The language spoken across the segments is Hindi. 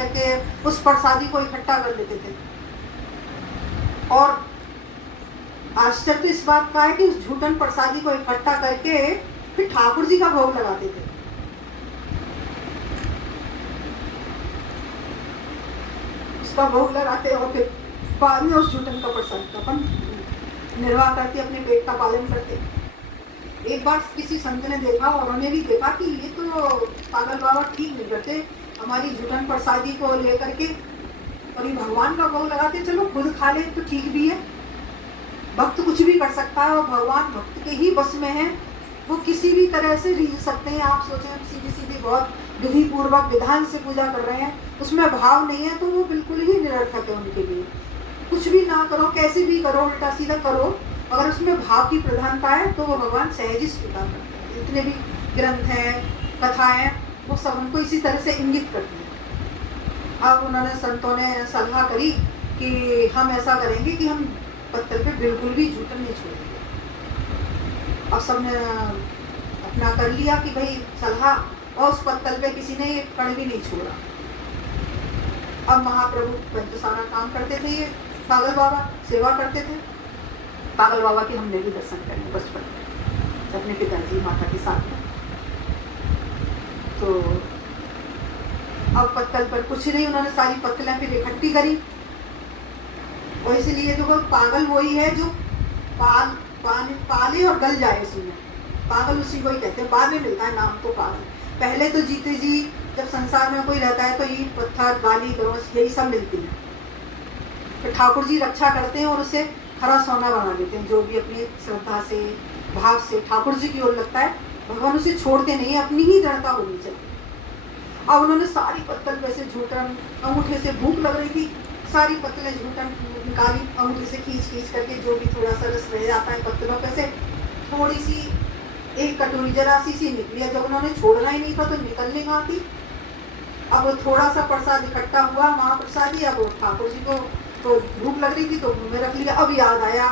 करके उस प्रसादी को इकट्ठा कर लेते थे। और आश्चर्य इस बात का है कि उस झूठन प्रसादी को इकट्ठा करके फिर ठाकुर जी का भोग लगाते थे। उसका भोग लगाते और फिर बाद में उस झूठन का प्रसाद का अपन निर्वाह करके अपने पेट का पालन करते। एक बार किसी संत ने देखा और उन्होंने भी देखा कि ये तो पागल बाबा ठीक नहीं करते, हमारी झूठन प्रसादी को लेकर के और ये भगवान का भोग लगाते, चलो खुद खा ले तो ठीक भी है। भक्त कुछ भी कर सकता है और भगवान भक्त के ही बस में है, वो किसी भी तरह से रीझ सकते हैं। आप सोचें सीधी सीधी बहुत विधि पूर्वक विधान से पूजा कर रहे हैं, उसमें भाव नहीं है तो वो बिल्कुल ही निरर्थक है उनके लिए। कुछ भी ना करो, कैसे भी करो, उल्टा सीधा करो, अगर उसमें भाव की प्रधानता है तो वो भगवान सहज ही स्वीकार करते हैं। जितने भी ग्रंथ हैं, कथाएं, वो सब उनको इसी तरह से इंगित करती हैं। अब उन्होंने संतों ने सलाह करी कि हम ऐसा करेंगे कि हम पत्थर पे बिल्कुल भी जूठन नहीं छोड़ेंगे। अब सबने अपना कर लिया कि भाई सलाह, और उस पत्तल पे किसी ने एक कण भी नहीं छोड़ा। अब महाप्रभु तो सारा काम करते थे, ये पागल बाबा सेवा करते थे। पागल बाबा के हमने भी दर्शन करने बचपन में अपने पिताजी माता के साथ में। तो अब पत्तल पर कुछ नहीं, उन्होंने सारी पत्तलें फिर इकट्ठी करी। और इसलिए जो पागल वही है जो पाले और गल जाए उसमें, पागल उसी को ही कहते हैं। बाद में मिलता है नाम तो पागल, पहले तो जीते जी जब संसार में कोई रहता है तो ये पत्थर, गाली गलौज यही सब मिलती है। तो ठाकुर जी रक्षा करते हैं और उसे हरा सोना बना देते हैं। जो भी अपनी श्रद्धा से, भाव से ठाकुर जी की ओर लगता है, भगवान उसे छोड़ते नहीं है, अपनी ही दृढ़ता होनी चाहिए। अब उन्होंने सारी पत्तल पे से झूठन, अंगूठे से भूख लग रही थी, सारी पत्तलें झूठन निकाली, अंगूठे से खींच करके जो भी थोड़ा सा रस रह जाता है पत्तलों पे से, थोड़ी सी एक कटोरी जरा सी निकली। जब उन्होंने छोड़ना ही नहीं था तो निकलने कहाँ थी। अब वो थोड़ा सा प्रसाद इकट्ठा हुआ, महाप्रसादी। अब ठाकुर जी को तो भूख लग रही थी तो मुँह में रख लिया। अब याद आया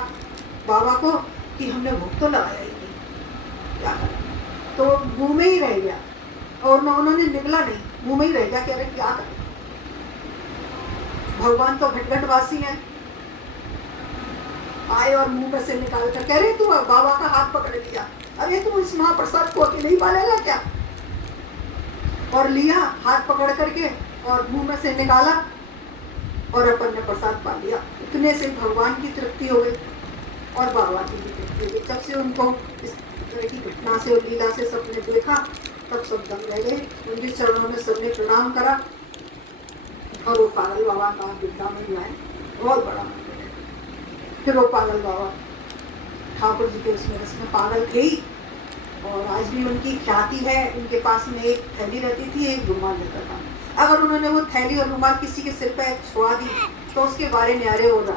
बाबा को कि हमने भूख तो लगाया ही नहीं, क्या करें, तो मुँह में ही रह गया और उन्होंने निकला नहीं, मुँह में ही रह गया कि अरे क्या करें। भगवान तो घटघटवासी हैं, आए और मुंह में से निकाल कर कह रहे तू बाबा का हाथ पकड़ लिया, अरे तू इस महाप्रसाद को अकेले ही पालेगा क्या। और लिया हाथ पकड़ करके और मुंह में से निकाला और अपन ने प्रसाद पा लिया। इतने से भगवान की तृप्ति हो गई और बाबा की भी तृप्ति हो गई। जब से उनको इस तरह की घटना से और लीला से सबने देखा तब सब दम रह गए, उनके चरणों में सबने प्रणाम करा और वो पागल बाबा का वृंदावन लाए, बहुत बड़ा मंदिर है। फिर वो पागल बाबा ठाकुर जी के उसमें रस पागल थे ही, और आज भी उनकी ख्याति है। उनके पास में एक थैली रहती थी, एक रुमाल रहता था। अगर उन्होंने वो थैली और रुमाल किसी के सिर पर छोड़ा दी तो उसके बारे न्यारे हो रहा